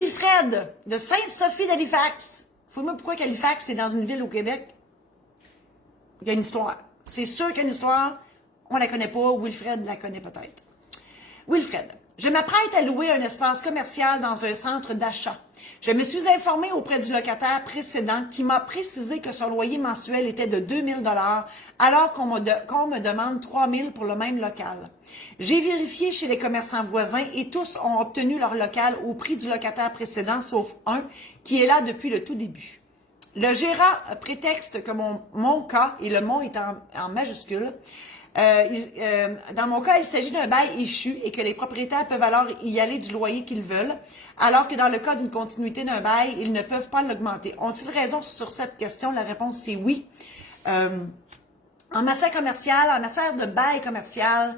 Wilfred de Sainte-Sophie d'Halifax. Fouille-moi pourquoi Halifax, c'est dans une ville au Québec. Il y a une histoire. C'est sûr qu'il y a une histoire. On la connaît pas. Wilfred la connaît peut-être. Wilfred. Je m'apprête à louer un espace commercial dans un centre d'achat. Je me suis informée auprès du locataire précédent qui m'a précisé que son loyer mensuel était de 2000 $ alors qu'on me demande 3000 pour le même local. J'ai vérifié chez les commerçants voisins et tous ont obtenu leur local au prix du locataire précédent sauf un qui est là depuis le tout début. Le gérant prétexte que mon cas, et le mot est en majuscule, dans mon cas, il s'agit d'un bail échu et que les propriétaires peuvent alors y aller du loyer qu'ils veulent, alors que dans le cas d'une continuité d'un bail, ils ne peuvent pas l'augmenter. Ont-ils raison sur cette question? La réponse, c'est oui. En matière commerciale, en matière de bail commercial,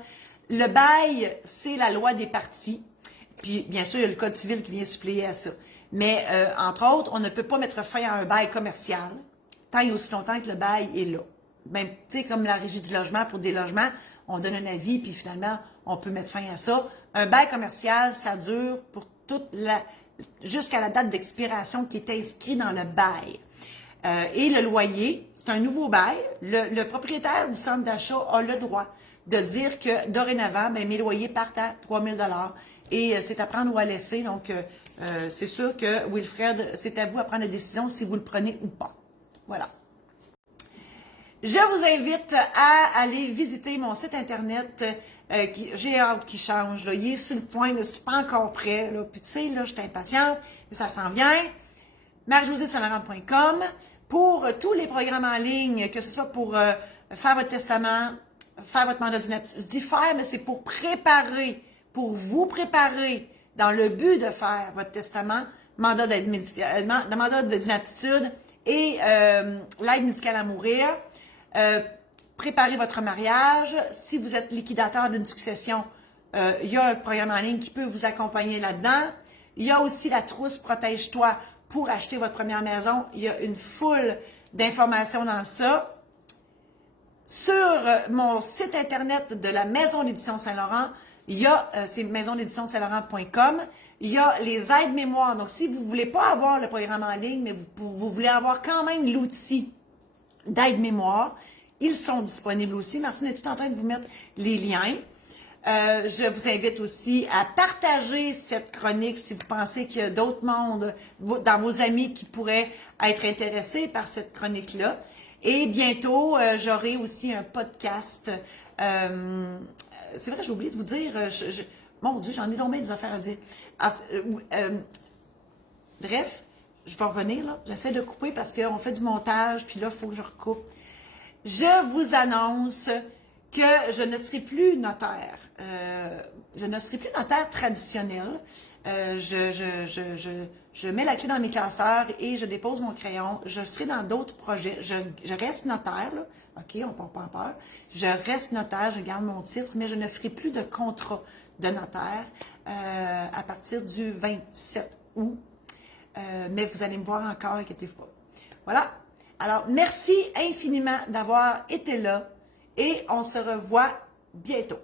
le bail, c'est la loi des parties. Puis, bien sûr, il y a le Code civil qui vient suppléer à ça. Mais, entre autres, on ne peut pas mettre fin à un bail commercial tant et aussi longtemps que le bail est là. Même, tu sais, comme la régie du logement pour des logements, on donne un avis, puis finalement, on peut mettre fin à ça. Un bail commercial, ça dure pour jusqu'à la date d'expiration qui est inscrite dans le bail. Et le loyer, c'est un nouveau bail. Le propriétaire du centre d'achat a le droit de dire que dorénavant, ben, mes loyers partent à 3000 $ et c'est à prendre ou à laisser. Donc, c'est sûr que Wilfred, c'est à vous à prendre la décision si vous le prenez ou pas. Voilà. Je vous invite à aller visiter mon site internet. J'ai hâte qu'il change. Là. Il est sur le point, mais c'est pas encore prêt. Là. Puis tu sais, là, je suis impatiente, mais ça s'en vient. Marie-Josée-Saint-Laurent.com pour tous les programmes en ligne, que ce soit pour faire votre testament, faire votre mandat d'inaptitude. Je dis faire, mais c'est pour préparer, pour vous préparer dans le but de faire votre testament, mandat d'inaptitude et l'aide médicale à mourir. Préparez votre mariage. Si vous êtes liquidateur d'une succession, il y a un programme en ligne qui peut vous accompagner là-dedans. Il y a aussi la trousse Protège-toi pour acheter votre première maison. Il y a une foule d'informations dans ça. Sur mon site internet de la Maison d'édition Saint-Laurent, il y a, c'est maisondéditionsaintlaurent.com, il y a les aides mémoire. Donc, si vous ne voulez pas avoir le programme en ligne, mais vous voulez avoir quand même l'outil d'aide mémoire, ils sont disponibles aussi. Martine est tout en train de vous mettre les liens. Je vous invite aussi à partager cette chronique si vous pensez qu'il y a d'autres mondes dans vos amis qui pourraient être intéressés par cette chronique-là. Et bientôt, j'aurai aussi un podcast. C'est vrai, j'ai oublié de vous dire, mon Dieu, j'en ai tombé des affaires à dire. Bref, je vais revenir, là. J'essaie de couper parce qu'on fait du montage, puis là, il faut que je recoupe. Je vous annonce que je ne serai plus notaire. Je ne serai plus notaire traditionnel. Je mets la clé dans mes classeurs et je dépose mon crayon. Je serai dans d'autres projets. Je reste notaire, là. OK, on ne prend pas en peur. Je reste notaire, je garde mon titre, mais je ne ferai plus de contrat de notaire à partir du 27 août. Mais vous allez me voir encore, inquiétez-vous pas. Voilà. Alors, merci infiniment d'avoir été là et on se revoit bientôt.